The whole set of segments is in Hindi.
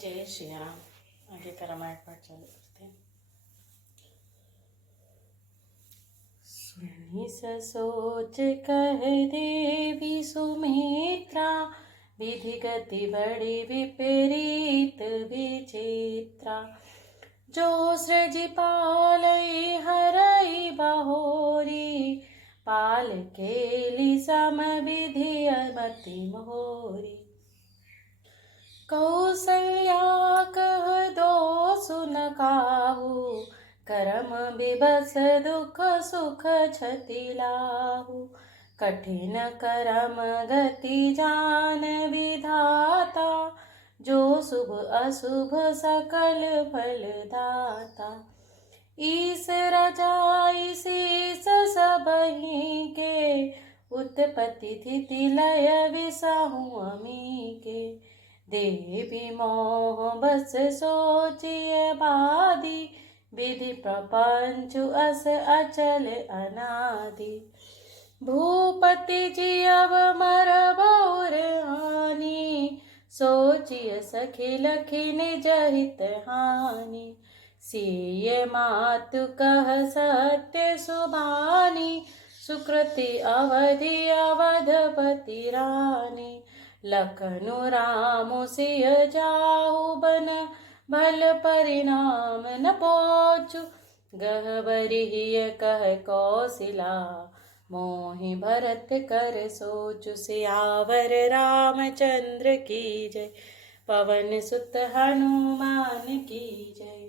जय श्री राम। आगे का रामायण पाठ चालू करते हैं। सुनी सोच कह देवी सुमित्रा, विधि गति बड़ी विपरीत विचित्रा। जो सृजि पालई हरई बहोरी, पाल केली सम विधि मति मोरी। कौसल्या कह दो सुन काहू, करम बिबस दुख सुख क्षति लाहू। कठिन करम गति जान विधाता, जो शुभ अशुभ सकल फल दाता। ईस रजाई शीस सबहि के, उत्पत्ति स्थिति लय विसहु अमी के। देवी मोह बस सोचिए बादी, विधि प्रपंच अस अचल अनादि। भूपति जी अब मर बहुर हानि, सोचिए सखी लखी निज हित हानि। सिय मातु कह सत्य सुभानि, सुकृति अवधि अवधपति रानी। लखनु रामु सिय जाहु बन, भल परिणाम न पोचु। गहबरी कह कौशिला, मोहि भरत कर सोचु। सियावर रामचंद्र की जय, पवन सुत हनुमान की जय।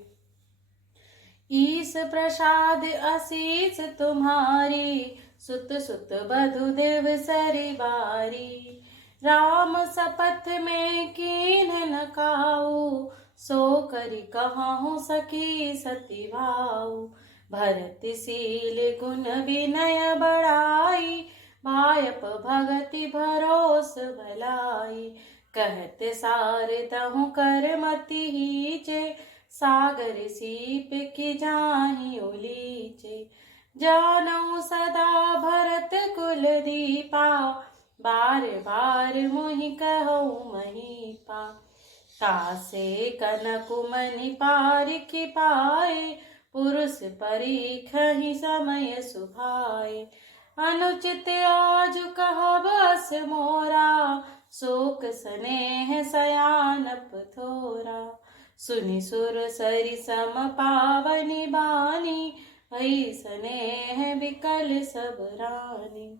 ईस प्रसाद आशीष तुम्हारी, सुत सुत बधु देव सरी बारी। राम सपथ में कीन न काऊ, सो करि कहाहु सखी सती भाऊ। भरत शील गुण विनय बड़ाई, भायप भगति भरोस भलाई। कहत सार तहु कर मति हीचे, सागर सीप की जाहि उलीचे। जानऊ सदा भरत कुल दीपा, बार बार मोहि कहूँ महीपा। तासे कनकुमनि पारिखि पाए, पुरुष परीखहि समय सुभाए। अनुचित आजु कहब अस मोरा, शोक स्नेह सयानप थोरा। सुनि सुर सरि सम पावनि बानी, भई स्नेह विकल सब रानी।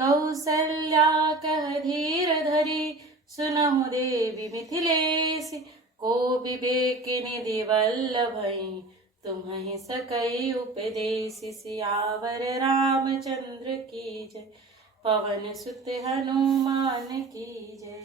कौसल्या कह धीर धरी, सुनहु देवी मिथिलेसी। को विवेक निधि वल्लभई, तुम्हि सकई उपदेसी। सियावर रामचंद्र की जय, पवन सुत हनुमान की जय।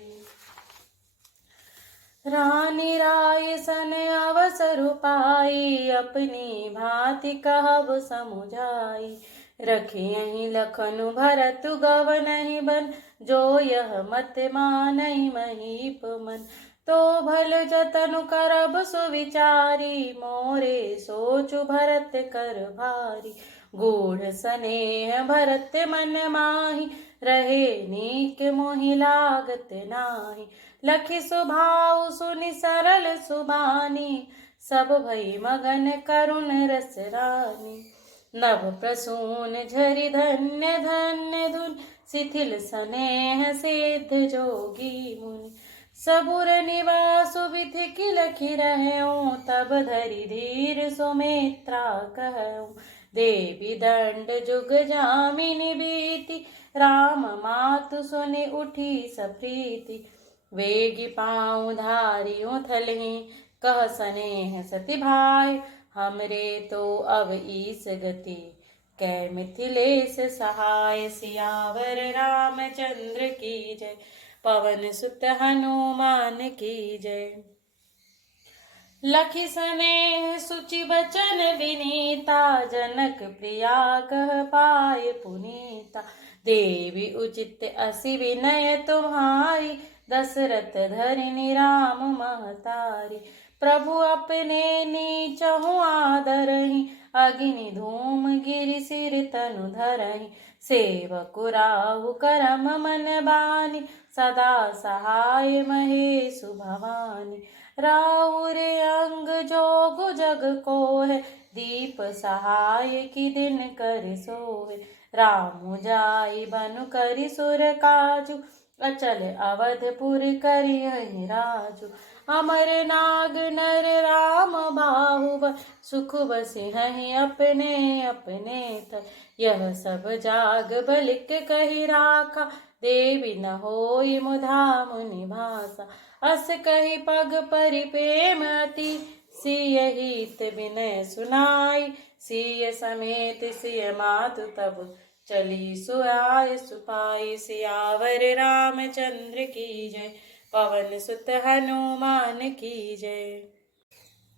रानी राय सन अवसर पाई, अपनी भांति कहब समुझाई। रखियहि लखनु भरत गवनहि बन, जो यह मत मानहि महीप मन। तो भल जतनु करब सुविचारी, मोरे सोचु भरत कर भारी। गूढ़ स्नेह भरत मन माहि, रहे नीक मोहि लागत नाही। लखि सुभाउ सुनि सरल सुबानी, सब भई मगन करुण रस रानी। नभ प्रसून झरि धन्य धन्य धुन, शिथिल स्नेह सिद्ध जोगी मुनि। सबुर निवासु विधि की लखि रहऊँ, तब धरि धीर सुमित्रा कहऊँ। देवी दंड जुग जामिनी बीती, राम मातु सुनि उठी सप्रीति। वेगी पाँव धारियों थलहि, कह स्नेह सति भाई। हमरे तो अब ईस गति, कै मिथिलेश सहाय। सियावर रामचंद्र की जय, पवन सुत हनुमान की जय। लखि स्नेह सुचि बचन विनीता, जनक प्रिया कह पाए पुनीता। देवी उचित असी विनय तुम्हारी, दशरथ धरिनि राम महतारी। प्रभु अपने नीचहु आदरहि, अग्नि धूम गिरि सिर तनु धरहि सेवकु राहु करम मन बानी सदा सहाय महेशु भवानी राहु रे अंग जोगु जग को है दीप सहाय की दिन कर सोहे रामु जाई बनु करि सुर काजु अचल अवधपुर करियहि राजु अमर नाग नर राम बाहुबल सुख बसिहि अपने अपने तर यह सब जाग बलिक कहि राखा देवी न होई मुधा मुनि भाषा अस कहि पग परि प्रेम अति सिय हित विनय सुनाई सिय समेत सिय मातु तब चली सुआय सुपाई सियावर रामचंद्र की जय पवन सुत हनुमान की जय।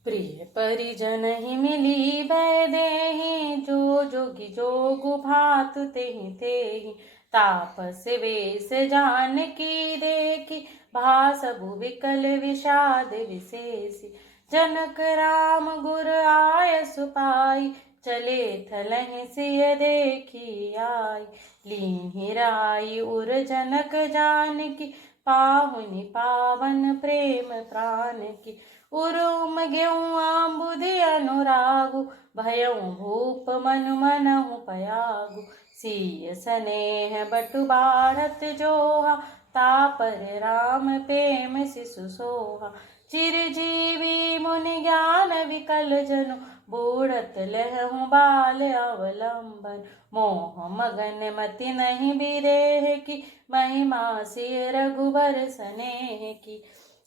प्रिय परिजन ही मिली बैदेहि जो जोगी जोगु भातु तेहि तेहि तापस वेश जान की देखी भासबु विकल विषाद विशेषी जनक राम गुर आय सुपाई चले थलहि सिय देखी आई लीन्हि राई उर जनक जानकी पाहुनि पावन प्रेम प्राण की उरुम गेहूँ आम्बुधि अनुरागु भयउ भूप मनु मनहु पयागु सिय स्नेह बटु बाढ़त जोहा तापर राम प्रेम शिशु सोहा चिरजीवी मुनि ज्ञान विकल जनु बूढ़त लहु बाल अवलंबन मोह मगन मति नहीं बिरेह की महिमा सिय रघुबर स्नेह की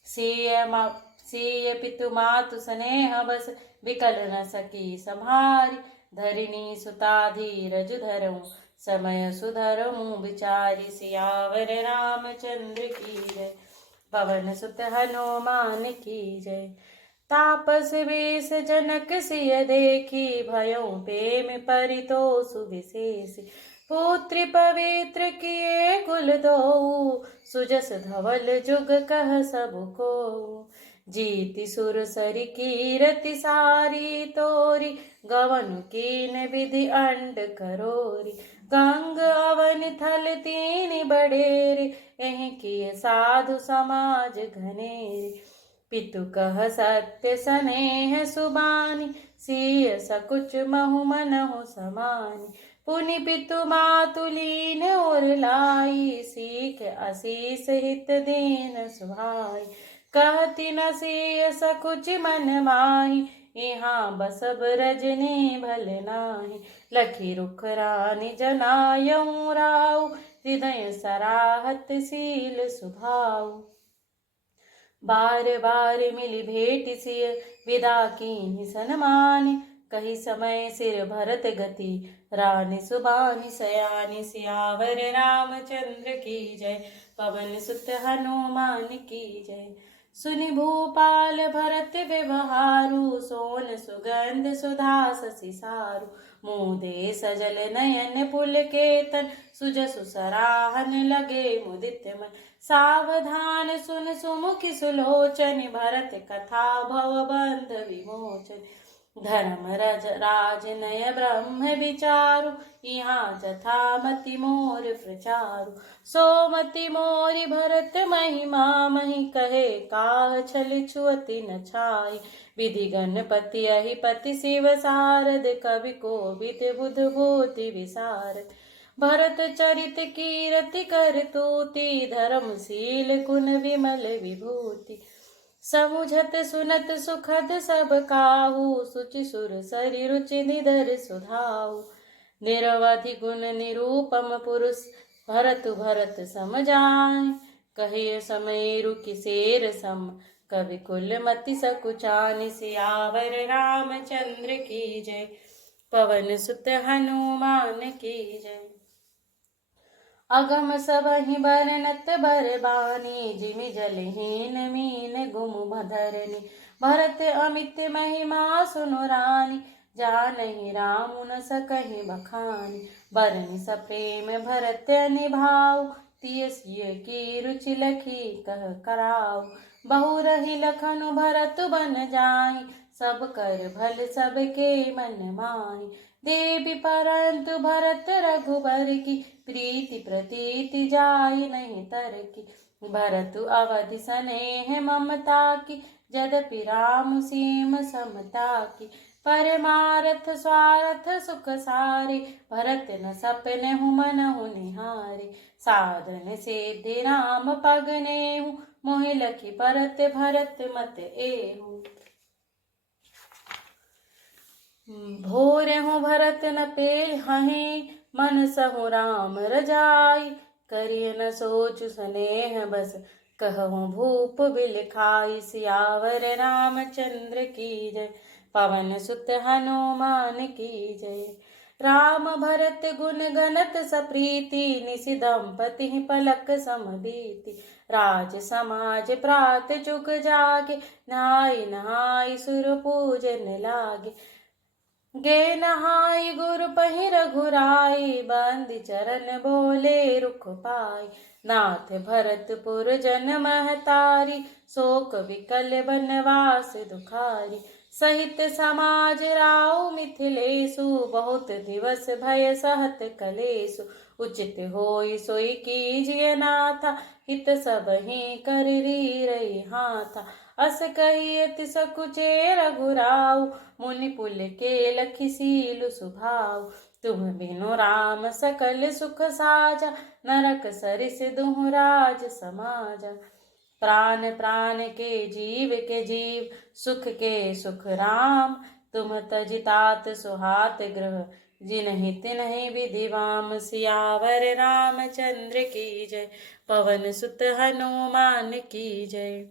सिय पितु मातु स्नेह बस विकल न सकी सम्हारी धरिणी सुता धीरज धरऊं समय सुधरऊं बिचारी सियावर रामचंद्र की जय पवन सुत हनुमान की जय। तापस वेश जनक सिय देखी भयों प्रेम परितोषु विशेष पुत्र पवित्र किए कुल दो सुजस धवल जुग कह सब को जीति सुर सरि कीरति सारी तोरी गवन कीन विधि अंड करोरी गंग अवन थल तीन बड़ेरे एहि किए साधु समाज घनेरे पितु कह सत्य स्नेह सुबानी सिय सकुच महु मनहु समानी पुनि पितु मातु लीन और लाई सीख असीस हित दीन सुहाई कहती न सिय सकुच मन माही यहाँ बसब रजनी भल नाही लखी रुख रानी जनायऊ राऊ हृदय सराहत सील सुभाऊ बार बार मिली भेट सिय विदा कीन्हि सन्मानि कही समय सिर भरत गति रानी सुबानी सयानी सियावर रामचंद्र की जय पवन सुत हनुमान की जय सुनि भूपाल भरत व्यवहारु सोन सुगंध सुधा शशि सारु मुदे सजल नयन पुल केतन सुजसु सराहन लगे मुदित मन सावधान सुन सुमुखि सुलोचन भरत कथा भव बंध विमोचन धर्म राज नय ब्रह्म विचारु यहाँ जथा मति मोर प्रचारु सोमति मोरि भरत महिमा मही कहे काह छल छुअति न छाई विधि गणपति अहिपति शिव सारद कवि कोविद बुध भूति विसारद भरत चरित कीरति कर तूति धर्मशील गुण विमल विभूति समुझत सुनत सुखद सब काहू सुचि सुर सरि रुचि निधर सुधाऊ निरवधि गुण निरूपम पुरुष भरत सम जाय कहिय समय रुकि शेर सम कवि कुल मति सकुचानि सियावर रामचंद्र की जय पवन सुत हनुमान की जय अगम सबहि बरनत बरबानी जिमि जलहीन मीन गुम भधरनी भरत अमित महिमा सुनु रानी जानहि राम न सकहि बखानी बरनि सप्रेम भरत निभाऊ तियसिय की रुचि लखी कह कराऊ बहु रही लखनु भरत बन जाहि सब कर भल सबके मन माहि। देवी परंतु भरत रघुबर की, प्रीति प्रतीति जाय नहीं तरकी। भरत अवधि सनेह ममता की, यद्यपि राम सीम समता की। परमारथ स्वार्थ सुख सारे, भरत न सपने मनहु निहारे। साधन सिद्धि राम पग नेहु, मोहि लखि परत भरत मत एहु। भोर हूँ भरत न पेलहि, मन सहु राम रजाई। करिय न सोचु स्नेह बस, कहूँ भूप बिल खाई। सियावर रामचंद्र की जय, पवन सुत हनुमान की जय। राम भरत गुण गणत सप्रीति, निसि दंपति पलक समबीति। राज समाज प्रात जुग जागे, नहाय नहाय सुर पूजन लागे। गे नहाय गुरु पहि रघुराई, बंदी चरण बोले रुख पाई। नाथ भरतपुर जन महतारी, शोक विकल बनवास दुखारी। सहित समाज राउ मिथिलेषु, बहुत दिवस भय सहत कलेषु। उचित होई सोई कीजिए नाथा, हित सबहि कर रही हाथा। अस कही अति सकुचे रघुराऊ, मुनि पुल के लखि सीलु सुभाऊ। तुम बिनु राम सकल सुख साजा, नरक सरिस दुहु राज समाजा। प्राण प्राण के जीव, सुख के सुख राम। तुम तजि तात सुहात ग्रह, जिनहि तिनहि विधि वाम। सियावर रामचंद्र की जय, पवन सुत हनुमान की जय।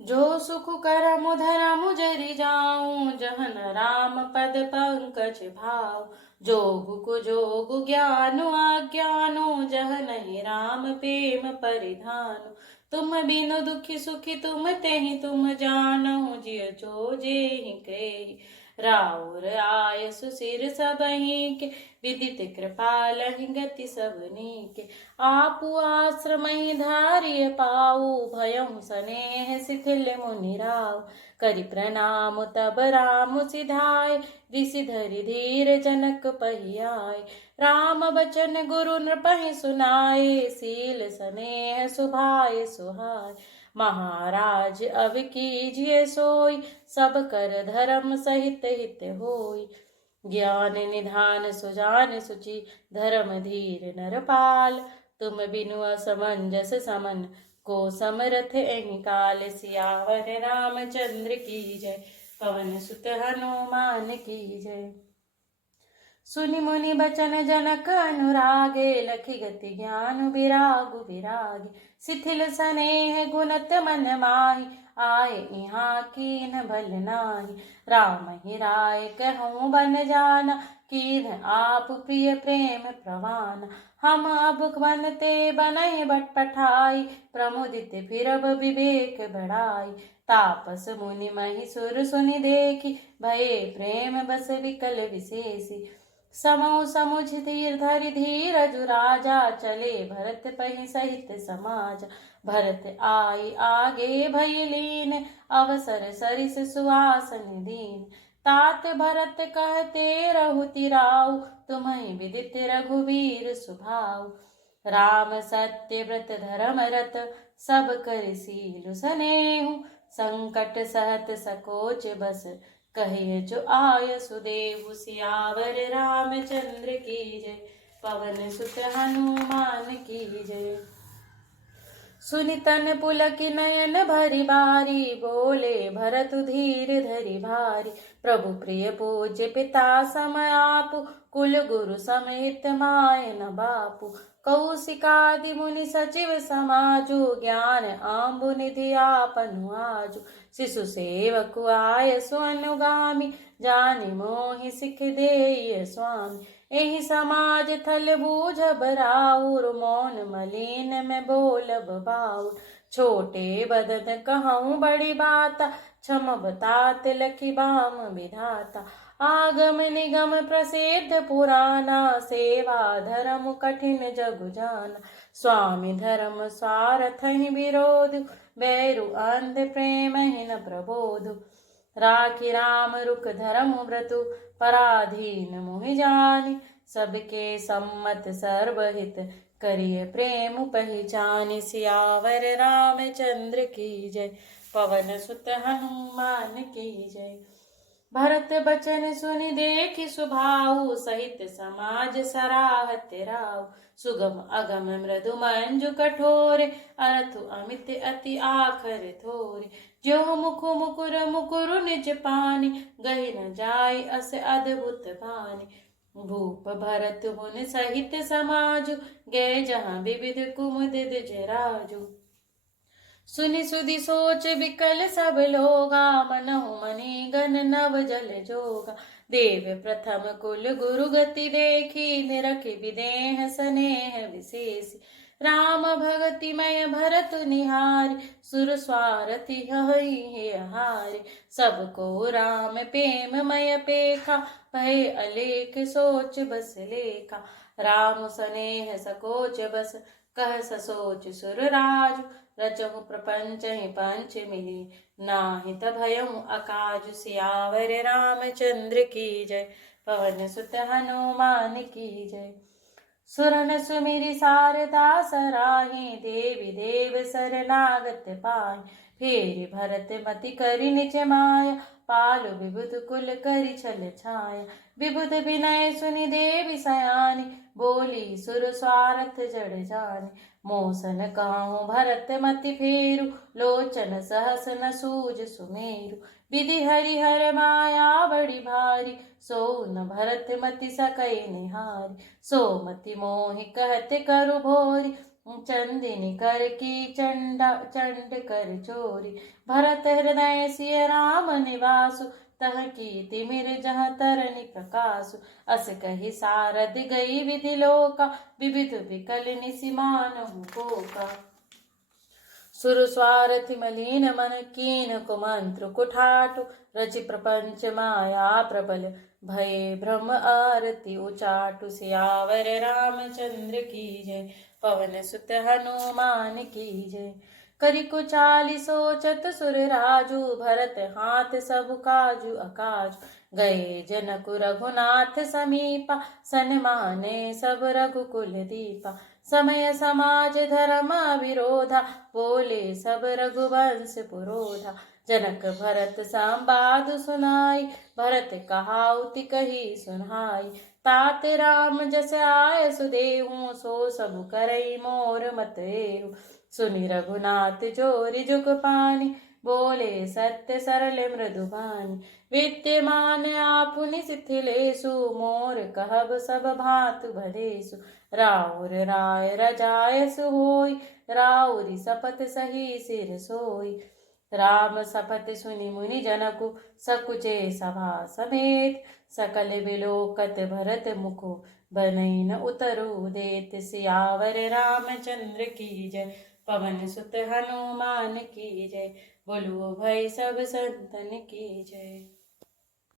जो सुख करमु धरमु जरि जाऊं, जहन राम पद पंकज भाव। जोगु कुजोगु ज्ञानु अज्ञानु, जहनहि राम प्रेम परिधानु। तुम बिनु दुखी सुखी तुम तेहि तुम जानहु, जिय जो जेहि कहि। राउर आय सुसिर सबहि के, विदित कृपालहि गति सबनी के। आपु आश्रमहि धार्य पाऊ, भयउ सनेह शिथिल मुनि राव। करि प्रणाम तब राम सिधाय, ऋषि धरि धीर जनक पहियाय। राम बचन गुरु नृपहि सुनाए, सील स्नेह सुभाय सुहाय। महाराज अब कीजिए सोई, सब कर धर्म सहित हित होई। ज्ञान निधान सुजान सुचि, धर्म धीर नरपाल। तुम बिनु असमंजस समन, को समरथ एहि काल। सियावर रामचंद्र की जय, पवन सुत हनुमान की जय। सुनि मुनि बचन जनक अनुरागे, लखि गति ज्ञान विरागु विरागे। शिथिल स्नेह गुणत मन माहि, आए इहाँ कीन भल नाही। राम ही राय कहूँ बन जाना, कीन आप प्रिय प्रेम प्रवान। हम अब बनते बनहि बट पठाई, प्रमुदित फिरब विवेक बढ़ाई। तापस मुनि महिसुर सुनि देखी, भये प्रेम बस विकल विशेषी। समौ समुझ धीर धरि धीरजु राजा, चले भरत पहि सहित समाज। भरत आई आगे भई लीन, अवसर सरिस सुहासन दीन। तात भरत कहते रहु तिराऊ, तुम्हें विदित रघुवीर सुभाऊ। राम सत्य व्रत धर्म रत, सब कर सीलु सनेहु। संकट सहत सकोच बस, कहिए जो आय सुदेहु। सियावर रामचंद्र की जय, पवन सुत हनुमान की जय। सुनि तन पुलकि नयन भरि बारी, बोले भरत धीर धरि भारी। प्रभु प्रिय पूज्य पिता सम आपु, कुल गुरु समेत माय न बापू। कौशिकादि मुनि सचिव समाजु, ज्ञान आम्बु निधि आपनु आजु। शिशु सेवक आय सो अनुगामी, जानि मोहि सिख देय स्वामी। एहि समाज थल बूझब राउर, मौन मलिन में बोलब बाउर। छोटे बदन कहूँ बड़ी बाता, क्षम तात लखि बाम विधाता। आगम निगम प्रसिद्ध पुराना, सेवा धर्म कठिन जगु जाना। स्वामी धर्म स्वार्थ ही विरोध, बैरु अंध प्रेम ही न प्रबोध। राखी राम रुख धर्म व्रतु पराधीन मोहि जानि। सबके सम्मत सर्वहित करिय प्रेम पहचानि। सियावर रामचंद्र की जय, पवन सुत हनुमान की जय। भरत बचन सुनि देखि सुभाऊ, सहित समाज सराहत राऊ। सुगम अगम मृदु मंजु कठोरे, अरथु अमित अति आखर थोरे। जो मुखु मुकुर मुकुरु निज पानि, गहि न जाय अस अद्भुत बानि। भूप भरत मुनि सहित समाजु, गए जहाँ विविध कुमुद राजु। सुनि सुधि सोच विकल सब लोगा, मनहु मनि गण नव जल जोगा। देव प्रथम कुल गुरु गति देखी, निरखि विदेह स्नेह विशेषी। राम भगति मय भरत निहारी, सुर स्वारथि हहि हे हारी। सब को राम प्रेम मय पेखा, भय अलेख सोच बस लेखा। राम स्नेह सकोच बस, कह ससोच सुर राजु। रचहु प्रपंच ही पंच मिली, नाहित भयउ अकाजु। सियावर रामचंद्र की जय, पवन सुत हनुमान की जय। सुरन सुमिरि सारदा सराहि, देवी देव सरनागत पाहि। फेरि भरत मति करि निज माया, पालु विबुध कुल करि छल छाया। विबुध विनय सुनि देवी सयानी, बोली सुर स्वारथ जड़ जानी। मोसन कहूँ भरत मति फेरु, लोचन सहस न सूझ सुमेरु। विधि हरिहर माया बड़ी भारी, सो न भरत मति सकई निहारी। सो मति मोहि कहत करु भोरी, चंदिनी कर की चंड कर चोरी। भरत हृदय सिय राम निवासु, तह की तिमिर जहाँ तरनि प्रकाशु। अस कहि सारद गई विधि लोका, विविध विकल निसि मानहु कोका। सुर स्वारथि मलीन मन कीन कुमंत्र कुठाटु। रचि प्रपंच माया प्रबल, भय भ्रम आरती उचाटु। सियावर रामचंद्र की जय, पवन सुत हनुमान की जय। करि कुचाली सोचत सुर राजू, भरत हाथ सब काजू अकाजू। गए जनक रघुनाथ समीपा, सन्माने सब रघुकुल दीपा। समय समाज धर्म विरोधा, बोले सब रघुवंश पुरोधा। जनक भरत संवाद सुनाई, भरत कहाउ तिकहि सुनाई। तात राम जस आय सुदेहु, सो सब करई मोर मत एहु। सुनि रघुनाथ जोरि जुग पानी, बोले सत्य सरल मृदु बानी। विद्यमान आपुनि शिथिलेषु, मोर कहब सब भांतु भलेषु। राउर राय रजायसु होई, राउरी सपथ सही सिर सोई। राम सपथ सुनि मुनि जनकु, सकुचे सभा समेत। सकल बिलोकत भरत मुखु, बनई न उतरु देत। सियावर रामचंद्र की जय, पवन सुत हनुमान की जय। बोलो भाई सब संतन की जय।